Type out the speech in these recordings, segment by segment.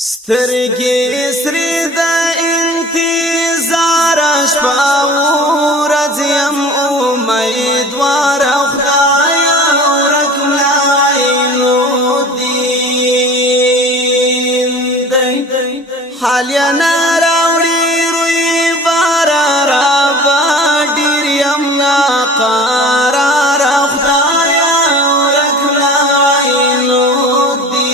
سترګې سرې د انتظار شپه ورځ یم امیدوار خدایا ورک ملا عینالدین دی حال یې نه راوړي روی بار را ډېر یم ناقرار خدایا ورک ملا عینالدین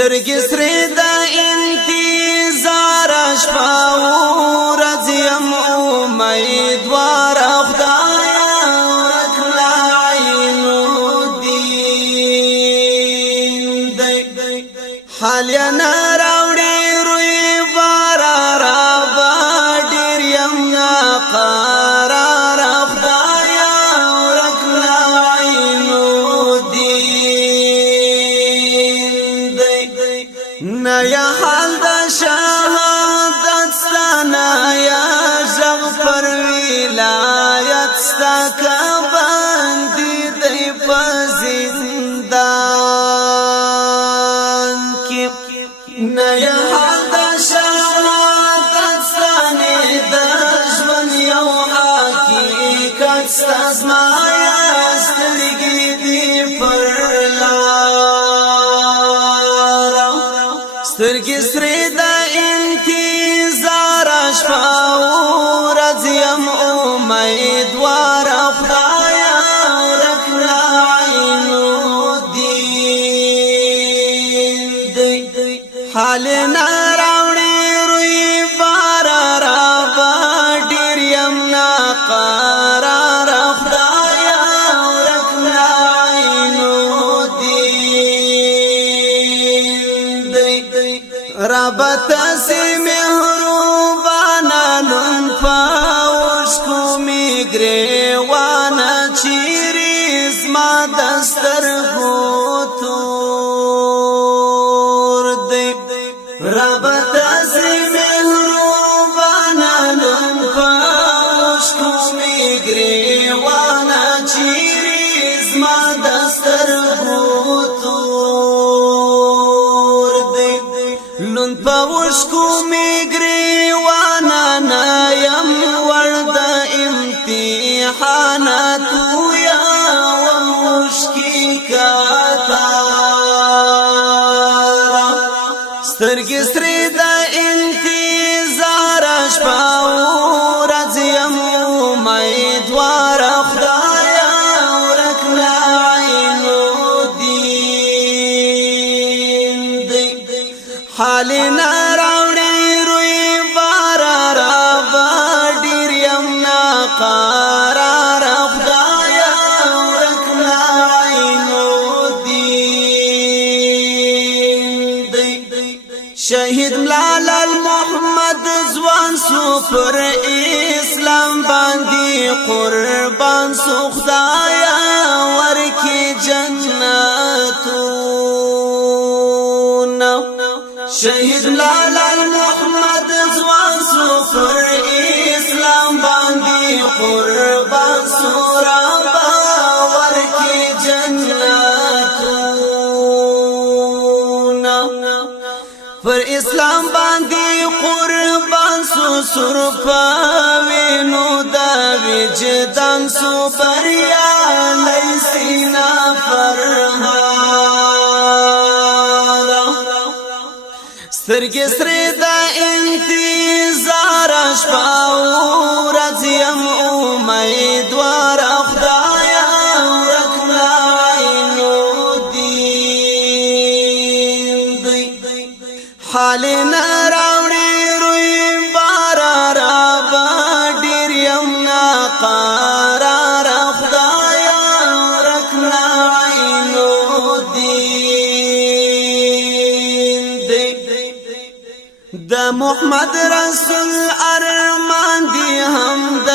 سترګې سرې د انتظار شپه ورځ یم امیدوار خدایا ورک ملا عینالدین حال یې نه راوړي روی بار را ډېر یم ناقرار خدایا ورک ملا عینالدین نه یا حال د شهادت ستا نه یا ژغ پر ولایت ستا که بندي دی په زندان کې نه یا حال د شهادت ستا نه د ژوند یو حقیقت ستا زما یا سترګې دي پر سترګې سرې د انتظار شپه ورځ یم امیدوار خدایا ورک ملا عینالدین حال نه راوړي روی بار را ډېر یم ناقرار خدایا ورک ملا عینالدین ربط سی مهربانا نن پاوشکو می گریوانا چیریز ما دسترگو تور دی ربط سی مهربانا نن پاوشکو می گریوانا چیریز ما دسترگو تور دی لون پاوشکو می گریوانا نایم ورد امتحاناتو یا ومشکی کاتارا سترګې سرې د انتظار شپه ورځ یم امیدوار خدایا ورک ملا عینالدین حال نه راوړي روی بار را ډېر یم ناقرار خدایا ورک ملا عینالدین شهید ملا محمد ځوان سو پر اسلام باندې قربان سو خدایا ورکی جنتونه شهید لالا محمد ځوان سو پر اسلام باندې قربان سو ربا ورکی جنتونه پر اسلام باندې قربان سو سر پاوینو دا وجدان سو بریا لیسینا فرحان سترګې سرې د انتظار شپه ورځ یم امیدوار خدایا ورک ملا عینالدین حال نه راوړي روی بار را ډېر یم ناقرار خدایا ورک ملا عینالدین د محمد رسول ارمان دی هم د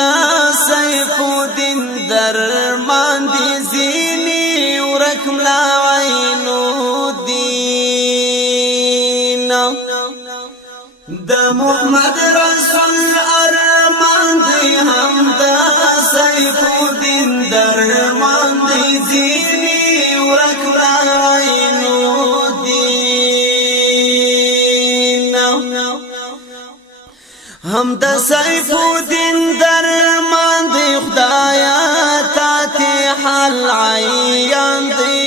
سیف الدین درمان دی زینی ورک ملا عینالدین د محمد رسول ارمان دی هم د سیف الدین درمان دی زینی ورک ملا عینالدین غم د سیف الدین درمان دی خدایا تا تی حل عیان دی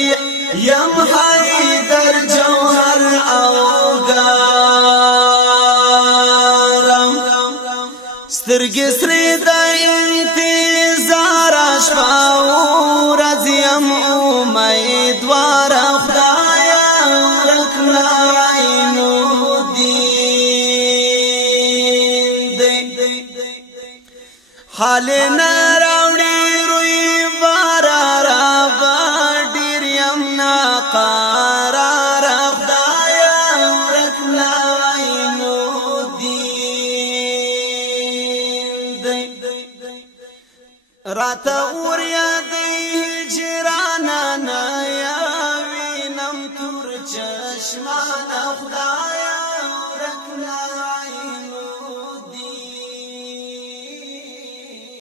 یم حیدر جوهر اوگارم سترگی سری دا انتظار اشفا ورز یم امیدوار خدایا ورکلا عینو حال نراوڑی روی بارا را غدیر یمنا قرار خدایا ورکلا عینو دین رات اوریا دی هجرانا نیا وینم تور چشمان خدایا